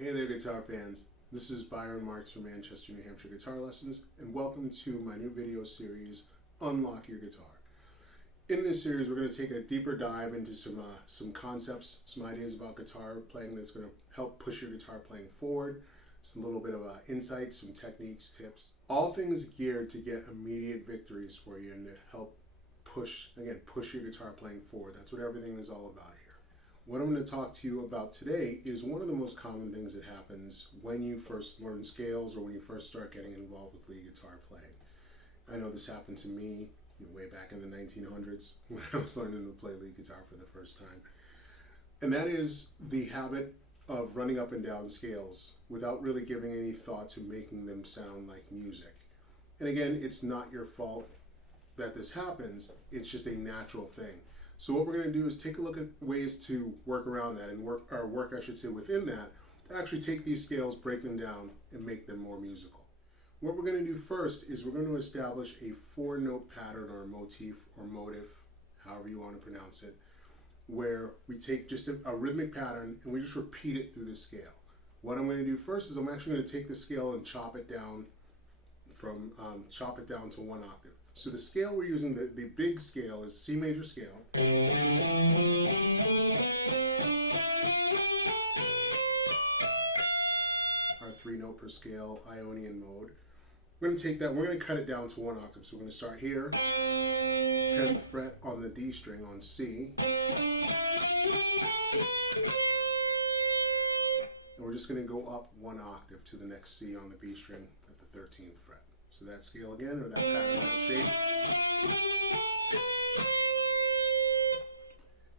Hey there, guitar fans. This is Byron Marks from Manchester, New Hampshire Guitar Lessons, and welcome to my new video series, Unlock Your Guitar. In this series, we're going to take a deeper dive into some concepts, some ideas about guitar playing that's going to help push your guitar playing forward, some little bit of insights, some techniques, tips, all things geared to get immediate victories for you and to help push your guitar playing forward. That's what everything is all about here. What I'm going to talk to you about today is one of the most common things that happens when you first learn scales or when you first start getting involved with lead guitar playing. I know this happened to me way back in the 1900s when I was learning to play lead guitar for the first time. And that is the habit of running up and down scales without really giving any thought to making them sound like music. And again, it's not your fault that this happens, it's just a natural thing. So what we're going to do is take a look at ways to work around that and work within that to actually take these scales, break them down, and make them more musical. What we're going to do first is we're going to establish a 4-note pattern or motif or motive, however you want to pronounce it, where we take just a rhythmic pattern and we just repeat it through the scale. What I'm going to do first is I'm actually going to take the scale and chop it down to 1 octave. So the scale we're using, the big scale, is C major scale. Our 3-note per scale Ionian mode. We're going to take that, we're going to cut it down to 1 octave. So we're going to start here, 10th fret on the D string on C. And we're just going to go up 1 octave to the next C on the B string at the 13th fret. So that scale again, or that pattern, that shape.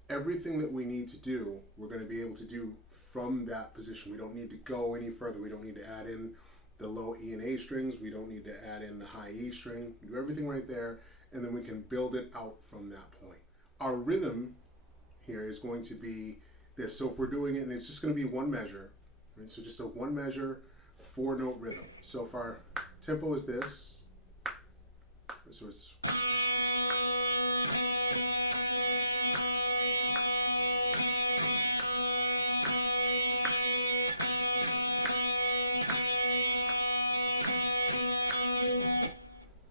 Everything that we need to do, we're going to be able to do from that position. We don't need to go any further. We don't need to add in the low E and A strings. We don't need to add in the high E string. We do everything right there, and then we can build it out from that point. Our rhythm here is going to be this. So if we're doing it, and it's just going to be one measure, right? So just a 1 measure, 4-note rhythm. So if our tempo is this, so it's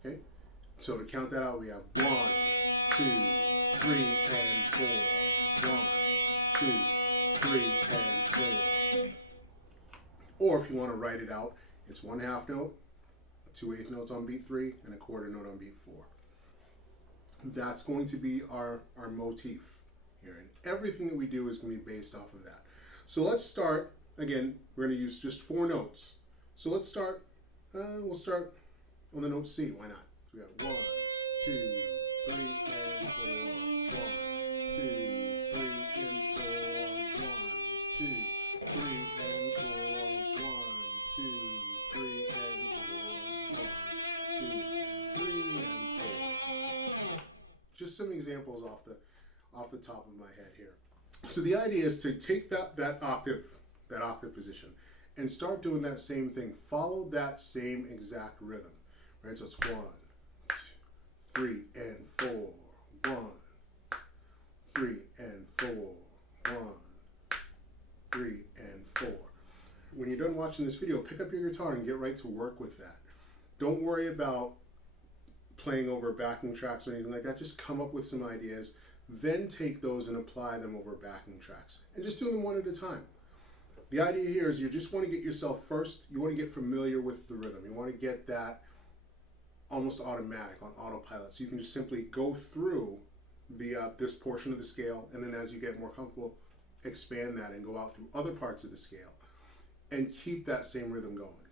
okay. So to count that out, we have 1, 2, 3, and 4. 1, 2, 3, and 4. Or if you want to write it out, it's 1/2 note, 2/8 notes on beat 3, and a 1/4 note on beat 4. That's going to be our motif here, and everything that we do is going to be based off of that. So let's start, again, we're going to use just 4 notes. So let's start, we'll start on the note C, why not? So we got 1, 2, 3, and 4, 1, 2, 3, and 4, 1, 2, 3, and 4, 1, 2, 3, and 4, 1, 2, 3, and 4. Just some examples off the top of my head here. So the idea is to take that octave position and start doing that same thing. Follow that same exact rhythm, right? So it's 1, 2, 3, and 4, 1, 3, and 4, 1, 3, and 4. When you're done watching this video, pick up your guitar and get right to work with that. Don't worry about playing over backing tracks or anything like that. Just come up with some ideas, then take those and apply them over backing tracks. And just do them one at a time. The idea here is you just want to get yourself first, you want to get familiar with the rhythm. You want to get that almost automatic on autopilot. So you can just simply go through this portion of the scale, and then as you get more comfortable, expand that and go out through other parts of the scale and keep that same rhythm going.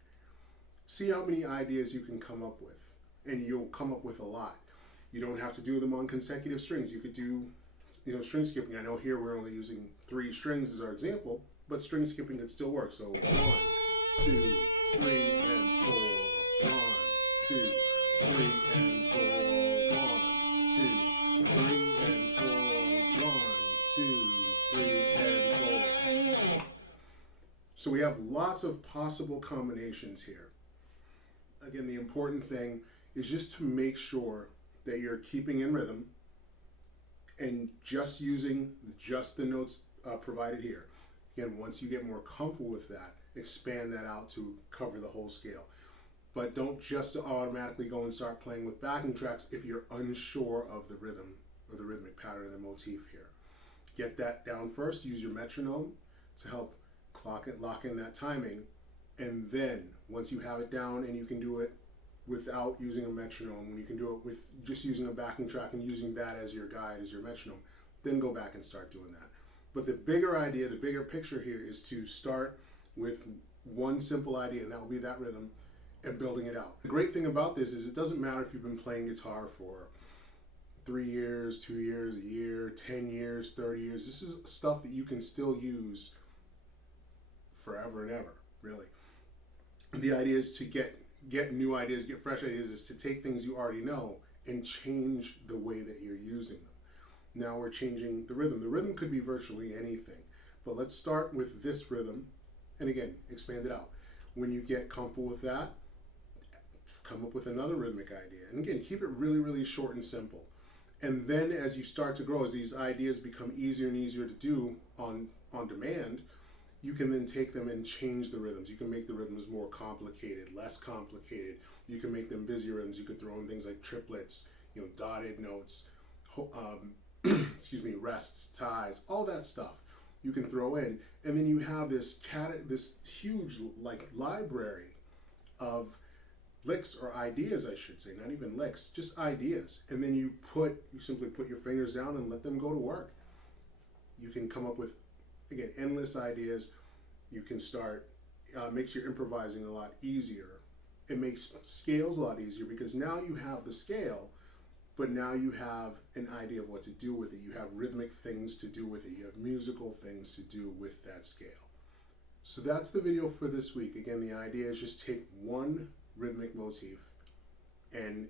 See how many ideas you can come up with, and you'll come up with a lot. You don't have to do them on consecutive strings. You could do, string skipping. I know here we're only using 3 strings as our example, but string skipping could still work. So 1, 2, 3, and 4. 1, 2, 3, and 4. 1, 2, 3, and 4. 1, 2, 3, and 4. So we have lots of possible combinations here. Again, the important thing is just to make sure that you're keeping in rhythm and using just the notes provided here. Again, once you get more comfortable with that expand that out to cover the whole scale. But don't just automatically go and start playing with backing tracks if you're unsure of the rhythm or the rhythmic pattern and the motif here. Get that down first, use your metronome to help lock in that timing, and then once you have it down and you can do it without using a metronome, when you can do it with just using a backing track and using that as your guide, as your metronome, then go back and start doing that. But the bigger idea, the bigger picture here is to start with one simple idea, and that will be that rhythm, and building it out. The great thing about this is it doesn't matter if you've been playing guitar for 3 years, 2 years, a year, 10 years, 30 years. This is stuff that you can still use forever and ever, really. The idea is to get new ideas, get fresh ideas, is to take things you already know and change the way that you're using them. Now we're changing the rhythm. The rhythm could be virtually anything, but let's start with this rhythm and again, expand it out. When you get comfortable with that, come up with another rhythmic idea. And again, keep it really, really short and simple. And then as you start to grow, as these ideas become easier and easier to do on demand, you can then take them and change the rhythms. You can make the rhythms more complicated, less complicated. You can make them busier rhythms. You could throw in things like triplets, dotted notes, rests, ties, all that stuff you can throw in. And then you have this huge library of licks, or ideas, I should say, not even licks, just ideas. And then you simply put your fingers down and let them go to work. You can come up with, again, endless ideas. You can start, makes your improvising a lot easier. It makes scales a lot easier because now you have the scale, but now you have an idea of what to do with it. You have rhythmic things to do with it. You have musical things to do with that scale. So that's the video for this week. Again, the idea is just take one rhythmic motif and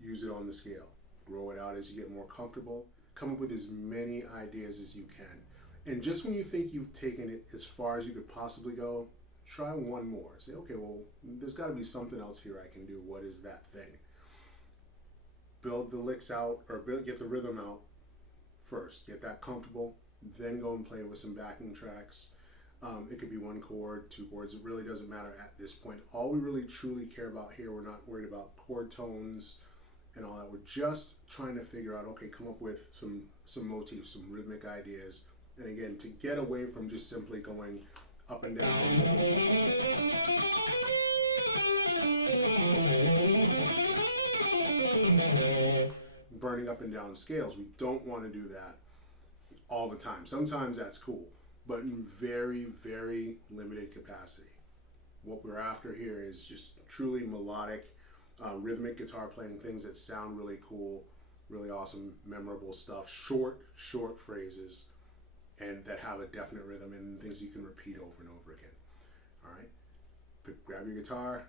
use it on the scale. Grow it out as you get more comfortable. Come up with as many ideas as you can. And just when you think you've taken it as far as you could possibly go, try one more. Say, okay, well, there's got to be something else here I can do. What is that thing? Build the licks out, or get the rhythm out first. Get that comfortable. Then go and play with some backing tracks. It could be one chord, 2 chords. It really doesn't matter at this point. All we really truly care about here, we're not worried about chord tones and all that. We're just trying to figure out, okay, come up with some motifs, some rhythmic ideas. And again, to get away from just simply going up and down. Burning up and down scales. We don't want to do that all the time. Sometimes that's cool, but in very, very limited capacity. What we're after here is just truly melodic, rhythmic guitar playing, things that sound really cool, really awesome, memorable stuff, short phrases, and that have a definite rhythm and things you can repeat over and over again. All right, grab your guitar,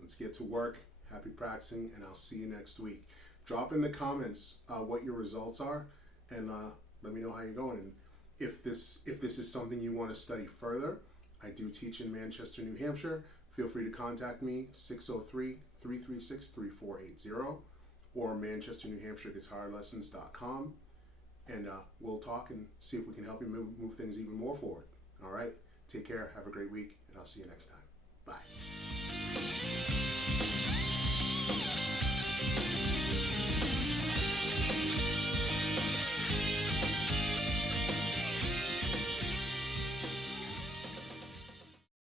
let's get to work. Happy practicing, and I'll see you next week. Drop in the comments what your results are, and let me know how you're going. And if this is something you want to study further, I do teach in Manchester, New Hampshire. Feel free to contact me, 603-336-3480, or manchesternewhampshireguitarlessons.com, and we'll talk and see if we can help you move things even more forward. All right, take care, have a great week, and I'll see you next time. Bye.